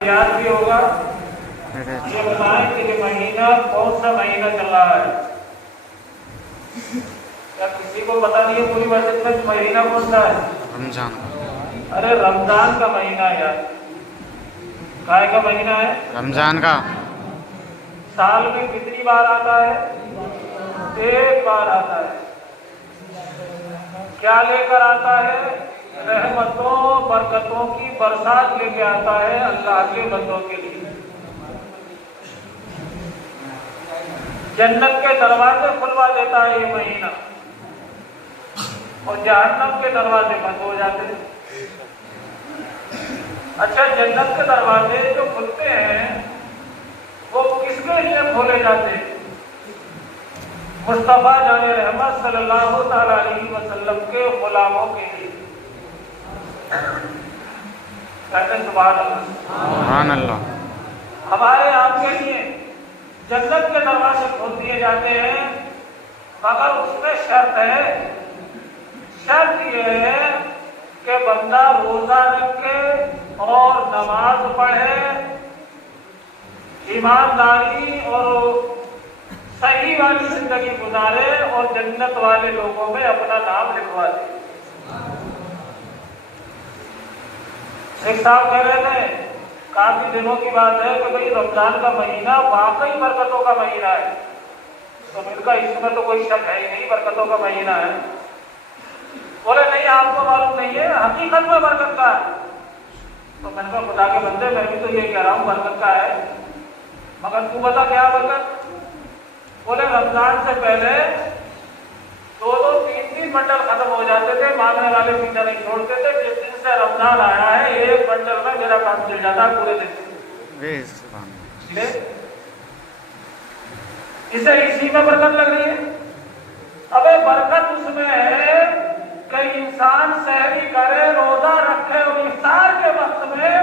یاد بھی ہوگا. یہ بتائیں کہ یہ مہینہ کون سا مہینہ چل رہا ہے؟ کیا کسی کو پتا نہیں ہے پوری مسجد میں مہینہ کون سا ہے؟ رمضان. ارے رمضان کا مہینہ ہے یار. کائے کا مہینہ ہے؟ رمضان کا. سال میں کتنی بار آتا ہے؟ ایک بار آتا ہے. کیا لے کر آتا ہے؟ رحمتوں برکتوں کی برسات لے کے آتا ہے اللہ کے بندوں کے لیے. جنت کے دروازے کھلوا دیتا ہے یہ مہینہ اور جہنم کے دروازے بند ہو جاتے ہیں. اچھا جنت کے دروازے جو کھلتے ہیں وہ کس کے لیے کھولے جاتے ہیں؟ مصطفیٰ جان رحمت صلی اللہ تعالی علیہ وسلم کے غلاموں کے لیے. کہتے ہیں سبحان اللہ. سبحان اللہ. ہمارے آپ کے لیے جنت کے دروازے کھول دیے جاتے ہیں مگر اس میں شرط ہے. شرط یہ ہے کہ بندہ روزہ رکھے اور نماز پڑھے، ایمانداری اور صحیح والی زندگی گزارے اور جنت والے لوگوں میں اپنا نام لکھوا دے. ایک صاحب کہہ رہے تھے کافی دنوں کی بات ہے کہ بھئی رمضان کا مہینہ واقعی برکتوں کا مہینہ ہے. تو ان کا اس میں تو کوئی شک ہے ہی نہیں، برکتوں کا مہینہ ہے. بولے نہیں آپ کو معلوم نہیں ہے، حقیقت میں برکت کا ہے. تو میں نے کہا خدا کے بندے میں بھی تو یہ کہہ رہا ہوں برکت کا ہے، مگر تو بتا کیا برکت؟ بولے رمضان سے پہلے 2-3 بنڈل ختم ہو جاتے تھے، مانگنے والے پیچھا نہیں چھوڑتے تھے. جس دن سے رمضان آیا ہے ایک بنڈل میں میرا کام چل جاتا ہے پورے دن. اسے اسی میں برکت لگ رہی ہے. ابے برکت اس میں ہے کہ انسان سحری کرے، روزہ رکھے اور افطار کے وقت میں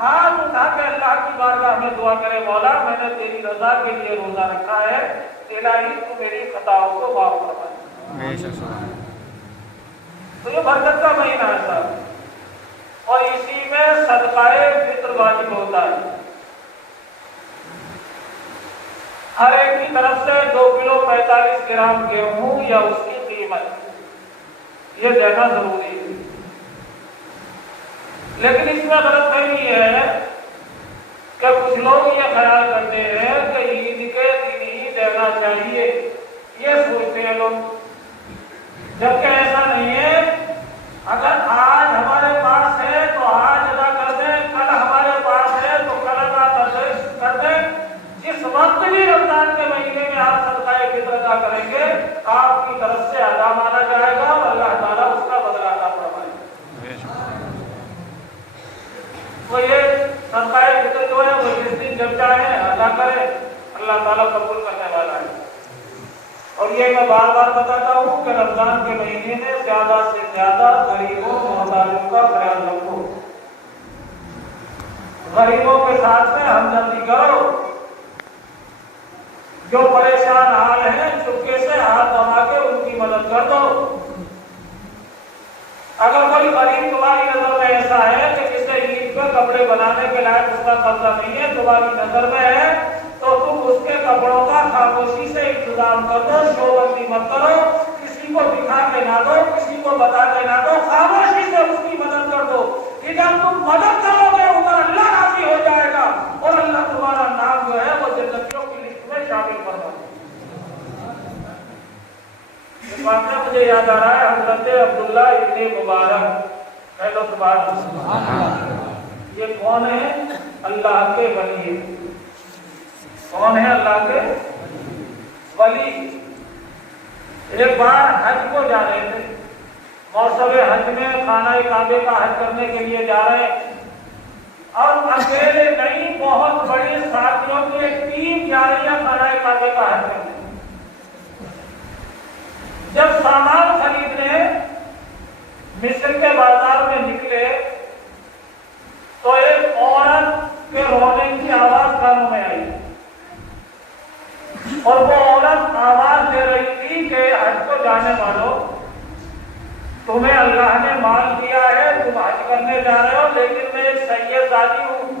ہاتھ اٹھا کے اللہ کی بارگاہ میں دعا کرے، مولا میں نے تیری رضا کے لیے روزہ رکھا ہے، الہی تو میری خطاؤں کو معاف فرما. تو یہ برکت کا مہینہ ہے صاحب. اور اسی میں صدقہ فطر واجب ہوتا ہے. ہر ایک کی طرف سے 2 کلو 45 گرام گیہوں یا اس کی قیمت یہ دینا ضروری ہے. لیکن اس میں غلط فہمی ہے کہ کچھ لوگ یہ خیال کرتے ہیں کہ عید کے دن ہی دینا چاہیے، یہ سوچتے ہیں لوگ، جبکہ ایسا نہیں ہے. اگر آج ہمارے پاس ہے تو آج ادا کر دیں، کل ہمارے پاس ہے تو کل ادا کر دیں. جس وقت بھی رمضان کے مہینے میں آپ صدقہ فطر ادا کریں گے آپ کی طرف سے ادا مانا جائے گا اور اللہ تعالیٰ اس کا بدلہ عطا فرمائے گا. تو یہ صدقہ فطر جو ہے وہ جس دن جب چاہے ادا کرے، اللہ تعالیٰ قبول کرنے والا ہے. اور یہ میں بار بار بتاتا ہوں کہ رمضان کے مہینے میں زیادہ سے زیادہ غریبوں محتاجوں کا خیال رکھو، غریبوں کے ساتھ میں ہمدردی کرو. جو پریشان حال ہیں چپکے سے ہاتھ بڑھا کے ان کی مدد کر دو. اگر کوئی غریب تمہاری نظر میں ایسا ہے کہ جسے عید پہ کپڑے بنانے کے لائق اس کا قبضہ نہیں ہے، تمہاری نظر میں ہے، تو تم اس کے کپڑوں کا خاموشی سے انتظام کر دو. شو بندی مت کرو، کسی کو دکھا کے نہ دو، کسی کو بتا کے نہ دو، خاموشی سے اس کی مدد کر دو. کہ جب تم مدد کرو گے اوپر اللہ راضی ہو جائے گا اور اللہ تمہارا نام جو ہے وہ جنتیوں کی لسٹ میں شامل فرما دے. اس بات میں مجھے یاد آ رہا ہے حضرت عبداللہ ابن مبارک، کہہ لو سبحان اللہ. یہ کون ہے؟ اللہ کے ولی. کون ہے اللہ کے ولی؟ ایک بار حج کو جا رہے تھے، موسم حج میں خانہ کعبے کا حج کرنے کے لیے جا رہے ہیں اور اکیلے نہیں بہت بڑی ساتھیوں کی ایک ٹیم جا رہی ہے خانہ کعبے کا حج کرنے. جب سامان خریدنے مصر کے بازار میں نکلے تو ایک عورت کے رونے کی آواز کانوں میں آئی اور وہ عورت آواز دے رہی تھی کہ حج کو جانے والوں، تمہیں اللہ نے مال دیا ہے، تم حج کرنے جا رہے ہو، لیکن میں ایک سید زادی ہوں،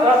10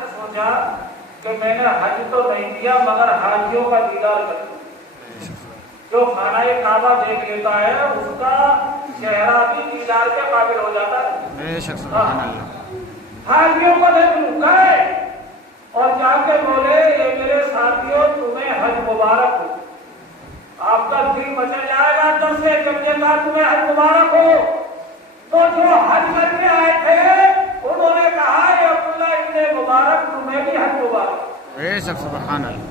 نے سوچا کہ میں نے حج تو نہیں کیا مگر حاجیوں کا دیدار کر دوں. جو خانہ کعبہ دیکھ لیتا ہے اس کا چہرہ بھی دیدار کے قابل ہو جاتا ہے. بے شک سبحان اللہ. حاجیوں کو دیکھ لوں گئے اور جا کے بولے یہ میرے ساتھیوں تمہیں حج مبارک ہو. آپ کا دل مچل جائے گا تب سے جب یہ کہا تمہیں حج مبارک ہو. تو جو حج کر کے آئے تھے انہوں نے کہا یہ عبداللہ ابن مبارک تمہیں بھی حج مبارک. بے شک سبحان اللہ.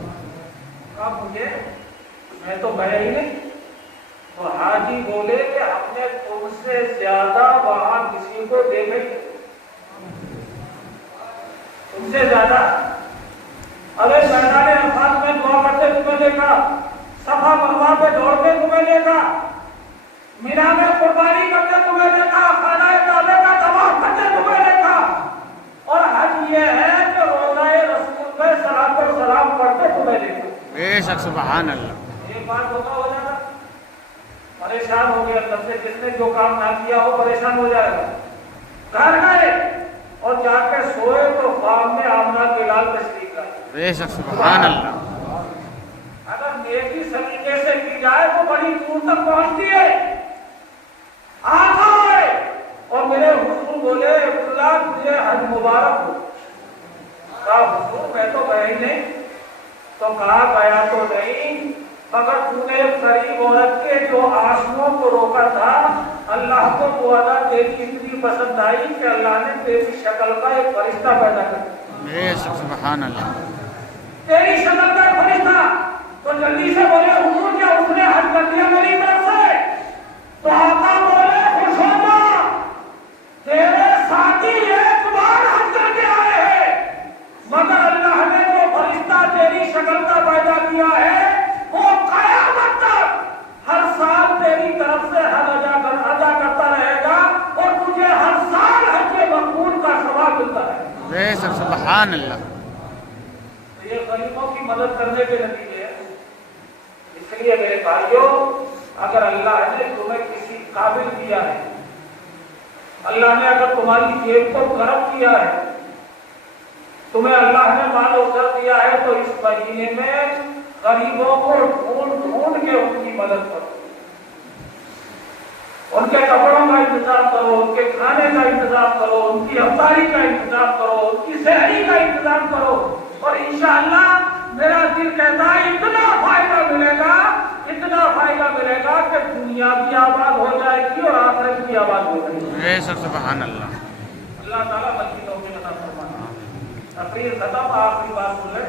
کہا مجھے میں تو گیا ہی نہیں. تو حاجی بولے کہ ہم نے تم سے زیادہ وہاں کسی کو دیکھا ہی تم سے زیادہ. ارے میدان عرفات میں دعا کرتے تمہیں دیکھا, صفا مروا پہ دوڑتے تمہیں دیکھا, مینا میں قربانی کرتے تمہیں دیکھا, خانہ کعبہ کا طواف کرتے تمہیں دیکھا. اور حج یہ ہے کہ روزہ رسول پہ صلاۃ و سلام پڑھتے تمہیں دیکھا. بے شک سبحان اللہ. ایک بات ہوتا ہو جاتا پریشان ہو گیا تب سے جس نے جو کام نہ کیا ہو پریشان ہو جائے گا. گھر گئے اور جا کے سوئے تو خواب میں آمنہ کے لال تشریف لائے. بے شک سبحان اللہ. اگر نیکی سلیقے سے کی جائے تو بڑی دور تک پہنچتی ہے. آئے اور میرے حضور بولے عبداللہ تجھے حج مبارک ہو. کہا حضور میں تو گیا ہی نہیں. تو کہا گیا تو نہیں مگر تو نے غریب عورت کے جو آنسوؤں کو روکا تھا اللہ کو وہ ادا تیری اتنی پسند آئی کہ اللہ نے تیری شکل کا ایک فرشتہ پیدا کر دیا. بے شک سبحان اللہ. تیری شکل کا ایک فرشتہ. تو جلدی سے بولے حضور کیا اس نے حج کر دیا میری طرف سے؟ تو آقا بولے خوش ہو جا تیرے ساتھی ایک بار حج کر کے آئے ہیں مگر اللہ نے جو فرشتہ تیری شکل کا پیدا کیا ہے وہ قیامت تک ہر سال تیری طرف سے حج ادا کرتا رہے گا اور تجھے ہر سال حج مقبول کا ثواب ملتا ہے. بے شک سبحان اللہ. یہ غریبوں کی مدد کرنے کے نتیجے ہیں. اس لیے میرے بھائیوں اگر اللہ نے تمہیں کسی قابل کیا ہے, اللہ نے اگر تمہاری جیب کو گرم کیا ہے, تمہیں اللہ نے مال و زر دیا ہے تو اس مہینے میں غریبوں کو ڈھونڈ ڈھونڈ کے ان کی مدد کرو. ان کے کپڑوں کا انتظام کرو, ان کے کھانے کا انتظام کرو, ان کی افطاری کا انتظام کرو, ان کی سحری کا انتظام کرو. اور انشاءاللہ میرا دل کہتا ہے اتنا فائدہ ملے گا کہ دنیا بھی آباد ہو جائے گی اور آخرت بھی آباد ہو جائے گی. بے شک سبحان اللہ. اللہ تعالیٰ بچی توفیق عطا فرمائے. تقریر ختم. آخری بات بولے.